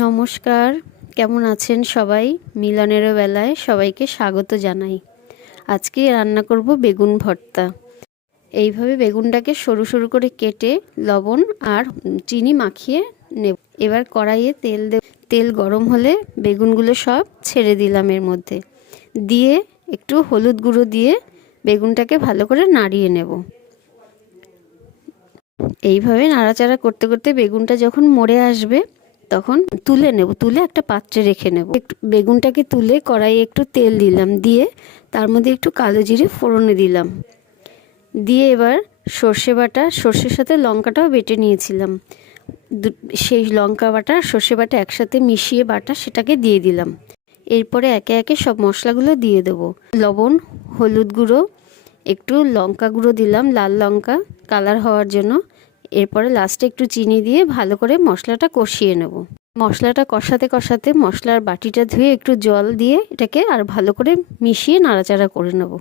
নমস্কার, কেমন আছেন সবাই? মিলনের বেলায় সবাইকে স্বাগত জানাই। আজকে রান্না করব বেগুন ভর্তা। এইভাবে বেগুনটাকে সরু সরু করে কেটে লবণ আর চিনি মাখিয়ে নেব। এবার কড়াইয়ে তেল গরম হলে বেগুনগুলো সব ছেড়ে দিলাম এর মধ্যে। দিয়ে একটু হলুদ গুঁড়ো দিয়ে বেগুনটাকে ভালো করে নাড়িয়ে নেব। এইভাবে নাড়াচাড়া করতে করতে বেগুনটা যখন মরে আসবে তখন তুলে নেব, তুলে একটা পাত্রে রেখে নেব। একটু বেগুনটাকে তুলে কড়াইয়ে একটু তেল দিলাম, দিয়ে তার মধ্যে একটু কালো জিরে ফোড়নে দিলাম, দিয়ে এবার সর্ষে বাটা, সর্ষের সাথে লঙ্কাটাও বেটে নিয়েছিলাম, সেই লঙ্কা বাটা সর্ষে বাটা একসাথে মিশিয়ে বাটা সেটাকে দিয়ে দিলাম। এরপরে একে একে সব মশলাগুলো দিয়ে দেবো। লবণ, হলুদ গুঁড়ো, একটু লঙ্কা গুঁড়ো দিলাম, লাল লঙ্কা কালার হওয়ার জন্য। এরপরে লাস্টে একটু চিনি দিয়ে ভালো করে মশলাটা কষিয়ে নেব। মশলাটা কষাতে কষাতে মশলার বাটিটা ধুয়ে একটু জল দিয়ে এটাকে আর ভালো করে মিশিয়ে নাড়াচাড়া করে নেব।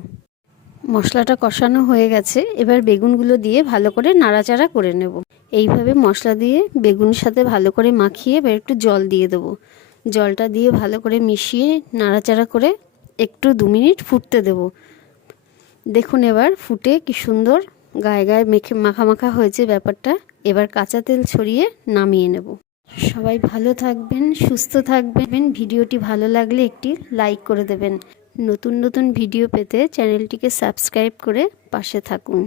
মশলাটা কষানো হয়ে গেছে, এবার বেগুনগুলো দিয়ে ভালো করে নাড়াচাড়া করে নেব। এইভাবে মশলা দিয়ে বেগুনের সাথে ভালো করে মাখিয়ে এবার একটু জল দিয়ে দেবো। জলটা দিয়ে ভালো করে মিশিয়ে নাড়াচাড়া করে একটু 2 মিনিট ফুটতে দেব। দেখুন এবার ফুটে কি সুন্দর গায়ে গায়ে মাখা মাখা হয়েছে ব্যাপারটা। এবার কাঁচা তেল ছড়িয়ে নামিয়ে নেব। সবাই ভালো থাকবেন, সুস্থ থাকবেন। ভিডিওটি ভালো লাগলে একটি লাইক করে দেবেন। নতুন নতুন ভিডিও পেতে চ্যানেলটিকে সাবস্ক্রাইব করে পাশে থাকুন।